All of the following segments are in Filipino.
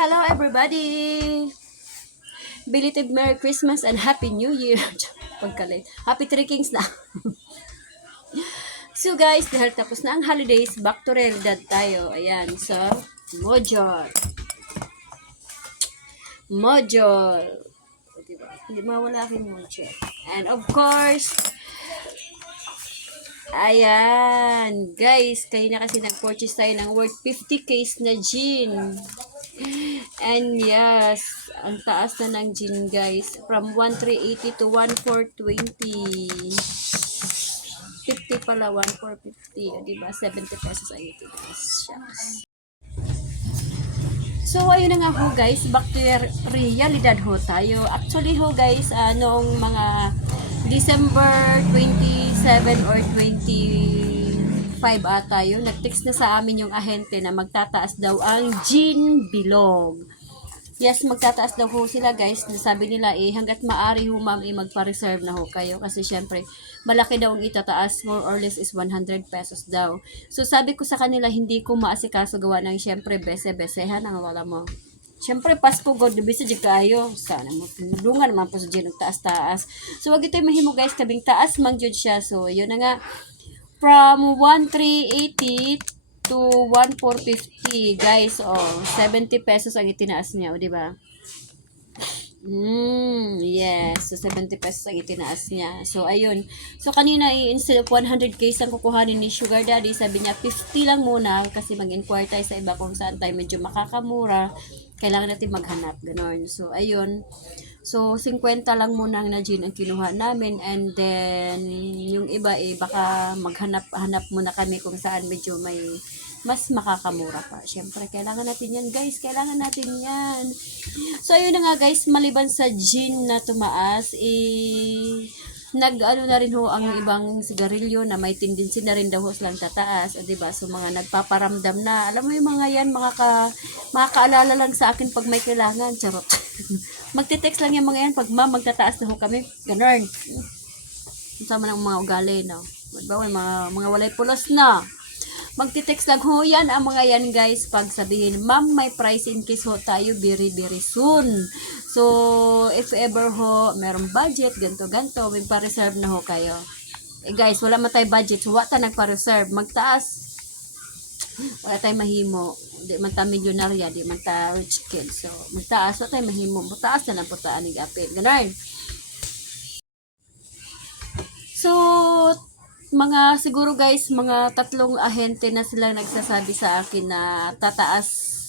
Hello everybody! Belated Merry Christmas and Happy New Year! Pagkalit. Happy Three Kings na. so guys, dahil tapos na ang holidays, back to realidad tayo. Ayan, so. Mojol. O, Diba? Hindi mawala aking Mojol. And of course, Ayan. Guys, kayo na kasi nag-purchase tayo ng worth 50 case na gin. And yes, ang taas na ng gin guys. From 1,380 to 1,420. 50 pala, 1,450. O, diba? 70 pesos ang itigas siya. So, ayun na nga ho guys, back to re- realidad ho tayo. Actually ho guys, ah, noong mga December 27 or 25 ata yun, nag-text na sa amin yung ahente na magtataas daw ang gin bilog. Yes, magtataas daw ho sila guys. Sabi nila eh, hanggat maari ho ma'am, eh, magpa-reserve na ho kayo. Kasi syempre, malaki daw ang itataas. More or less is 100 pesos daw. So sabi ko sa kanila, hindi ko maasikaso gawa ng syempre bese-besehan ang wala mo. Syempre, Pasko God, bisa di kayo. Sana mo, tulungan naman po sa dyan, taas-taas. So, wag ito mahimo guys, kabing taas mang jud siya. So, yun na nga, from 1,380 to 1,450, guys, oh, 70 pesos ang itinaas niya, o, di ba? Mm, yes. So, 70 pesos ang itinaas niya. So, ayun. So, kanina, instead of 100k ang kukuhanin ni Sugar Daddy, sabi niya, 50 lang muna kasi mag-inquire tayo sa iba kung saan tayo medyo makakamura. Kailangan natin maghanap. Ganon. So, ayun. So, 50 lang muna na gin ang kinuha namin and then yung iba eh baka maghanap-hanap muna kami kung saan medyo may mas makakamura pa. Siyempre, kailangan natin yan, guys. Kailangan natin yan. So, ayun na nga, guys. Maliban sa gin na tumaas, eh, nag ano na rin ho ang ibang sigarilyo na may tendency na rin daw ho silang tataas, o diba? So mga nagpaparamdam na, alam mo yung mga yan, mga ka, makakaalala lang sa akin pag may kailangan, charot. Magte-text lang yung mga yan pag ma'am, magtataas na ho kami, ganon. Sama ng mga ugali, no? Diba, mga, mga walay pulos na. Magti-text lang ho yan ang mga yan guys pag sabihin, ma'am may price in case ho tayo very very soon. So, if ever ho, merong budget, ganto ganto may pa-reserve na ho kayo. Eh guys, wala man tayo budget, so wata nagpa-reserve, magtaas. Wala tayo mahimo. Di man ta milyonarya, di man ta rich kid. So, magtaas, wala tayo mahimo. Magtaas na lang po ta aning apil. Ganun. So, mga siguro guys, mga tatlong ahente na sila nagsasabi sa akin na tataas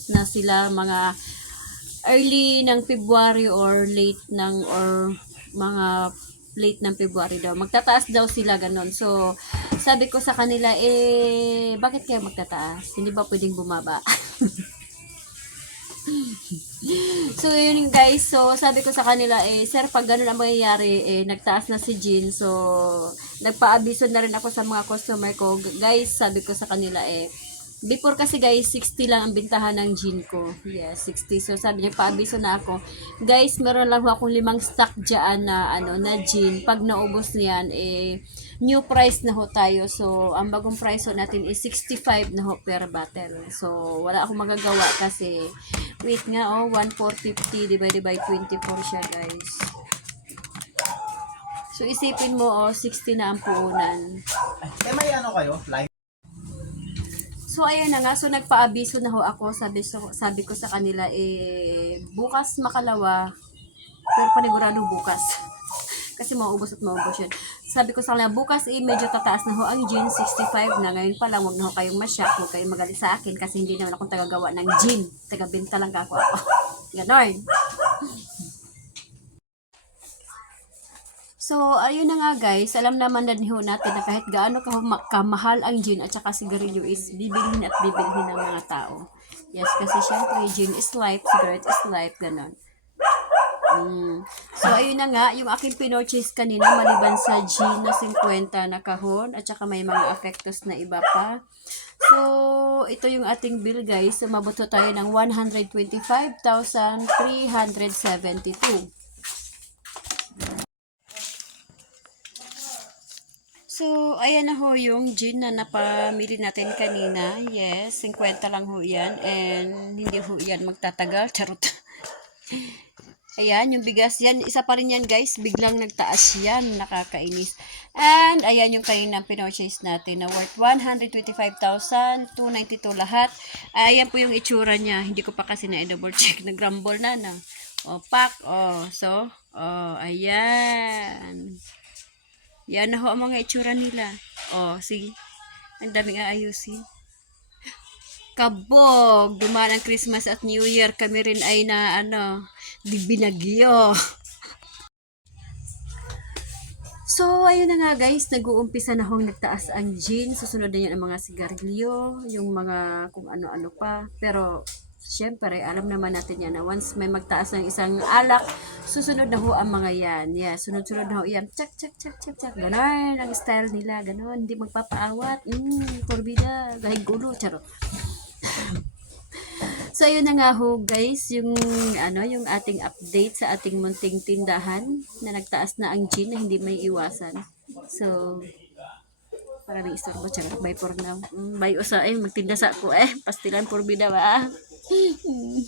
na sila mga early ng February or late ng or mga late ng February daw. Magtataas daw sila ganon. So, sabi ko sa kanila, eh, bakit kayo magtataas? Hindi ba pwedeng bumaba? So, yun guys. So, sabi ko sa kanila, eh, sir, pag ganun ang mangyayari, eh, nagtaas na si Jean. So, nagpa-abiso na rin ako sa mga customer ko. Guys, sabi ko sa kanila, eh, before kasi guys, 60 lang ang bintahan ng Jean ko. Yes, 60. So, sabi niya, paabiso na ako. Guys, meron lang akong limang stock dyan na, ano, na Jean. Pag naubos niyan, eh, new price na ho tayo. So, ang bagong price ho natin is 65 na ho per bottle. So, wala akong magagawa kasi, wait nga, oh, 1,450 divided by 24 siya, guys. So, isipin mo, oh, 60 na ang puunan. Eh, may ano kayo? Live? So, ayun na nga. So, nagpaabiso na ho ako. Sabi, so, sabi ko sa kanila, eh, bukas makalawa. Pero panigurado bukas. Kasi maubos at maubos yun. Sabi ko sa kanila, bukas eh, medyo tataas na ho ang gin. 65 na. Ngayon pa lang, huwag na ho kayong masyak. Huwag kayong magalit sa akin. Kasi hindi naman akong tagagawa ng gin. Tagabenta lang ako ako. Ganon. So, ayun na nga guys, alam naman na ho natin na kahit gaano ka kamahal ang gin at saka sigarilyo is bibilhin at bibilhin ng mga tao. Yes, kasi syempre gin is life, cigarette is life, ganon. Mm. So, ayun na nga, yung aking pinurchase kanina, maliban sa gin na 50 na kahon, at saka may mga affectos na iba pa. So, ito yung ating bill guys. Sumabot so, tayo ng 125,372. So, ayan na ho yung gin na napamili natin kanina. Yes, 50 lang ho yan. And hindi ho yan magtatagal. Charot. Ayan, yung bigas yan. Isa pa rin yan guys. Biglang nagtaas yan. Nakakainis. And ayan yung kanina pinochase natin na worth 125,292 lahat. Ayan po yung itsura niya. Hindi ko pa kasi na-double check. Nag-rumble na na. O, pack. O, so, o, ayan. Yan na ho ang mga itsura nila. O, sige. Ang daming aayusin. Kabog! Dumaan ang Christmas at New Year. Kami rin ay na, ano, di binagyo. So, ayun na nga guys, nag-uumpisa na hong nagtaas ang gin. Susunod na yan ang mga sigarilyo, yung mga kung ano-ano pa. Pero, syempre, alam naman natin yan na once may magtaas ng isang alak, susunod na ho ang mga yan. Yeah, sunod-sunod na ho yan. Tsak, tsak, tsak, tsak, tsak. Ganon ang style nila. Ganon, hindi magpapaawat. Mm, porbida, dahil gulo, charot. So, ayun na nga ho, guys, yung, ano, yung ating update sa ating munting tindahan na nagtaas na ang gin na hindi may iwasan. So, para may istorbo, tsaka bye for now. Mm, bye usa, eh, magtinda sa ako, eh, pastilan por bida ba? 嗯。